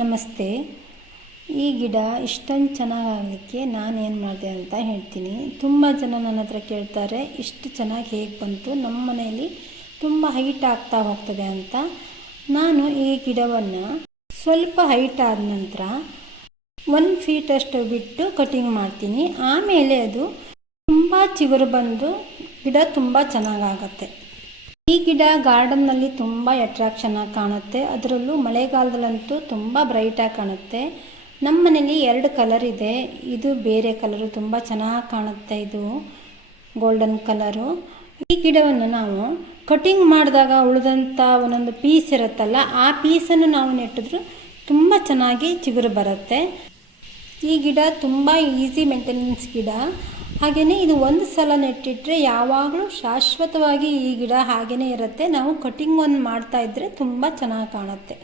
ನಮಸ್ತೆ. ಈ ಗಿಡ ಇಷ್ಟೊಂದು ಚೆನ್ನಾಗಾಗಲಿಕ್ಕೆ ನಾನೇನು ಮಾಡಿದೆ ಅಂತ ಹೇಳ್ತೀನಿ. ತುಂಬ ಜನ ನನ್ನ ಹತ್ರ ಕೇಳ್ತಾರೆ, ಇಷ್ಟು ಚೆನ್ನಾಗಿ ಹೇಗೆ ಬಂತು, ನಮ್ಮ ಮನೆಯಲ್ಲಿ ತುಂಬ ಹೈಟ್ ಆಗ್ತಾ ಹೋಗ್ತದೆ ಅಂತ. ನಾನು ಈ ಗಿಡವನ್ನು ಸ್ವಲ್ಪ ಹೈಟ್ ಆದ ನಂತರ 1 ಫೀಟಷ್ಟು ಬಿಟ್ಟು ಕಟಿಂಗ್ ಮಾಡ್ತೀನಿ. ಆಮೇಲೆ ಅದು ತುಂಬ ಚಿಗುರು ಬಂದು ಗಿಡ ತುಂಬ ಚೆನ್ನಾಗಾಗತ್ತೆ. ಈ ಗಿಡ ಗಾರ್ಡನ್ನಲ್ಲಿ ತುಂಬ ಅಟ್ರಾಕ್ಷನ್ ಆಗಿ ಕಾಣುತ್ತೆ. ಅದರಲ್ಲೂ ಮಳೆಗಾಲದಲ್ಲಂತೂ ತುಂಬ ಬ್ರೈಟಾಗಿ ಕಾಣುತ್ತೆ. ನಮ್ಮ ಮನೇಲಿ 2 ಕಲರ್ ಇದೆ. ಇದು ಬೇರೆ ಕಲರು, ತುಂಬ ಚೆನ್ನಾಗಿ ಕಾಣುತ್ತೆ. ಇದು ಗೋಲ್ಡನ್ ಕಲರು. ಈ ಗಿಡವನ್ನು ನಾವು ಕಟಿಂಗ್ ಮಾಡಿದಾಗ ಉಳಿದಂಥ ಒಂದೊಂದು ಪೀಸ್ ಇರುತ್ತಲ್ಲ, ಆ ಪೀಸನ್ನು ನಾವು ನೆಟ್ಟಿದ್ರು ತುಂಬ ಚೆನ್ನಾಗಿ ಚಿಗುರು ಬರುತ್ತೆ. ಈ ಗಿಡ ತುಂಬ ಈಸಿ ಮೇಂಟೆನೆನ್ಸ್ ಗಿಡ. ಹಾಗೆಯೇ ಇದು ಒಂದು ಸಲ ನೆಟ್ಟಿಟ್ಟರೆ ಯಾವಾಗಲೂ ಶಾಶ್ವತವಾಗಿ ಈ ಗಿಡ ಹಾಗೆಯೇ ಇರುತ್ತೆ. ನಾವು ಕಟಿಂಗ್ ಒಂದು ಮಾಡ್ತಾಯಿದ್ರೆ ತುಂಬ ಚೆನ್ನಾಗಿ ಕಾಣುತ್ತೆ.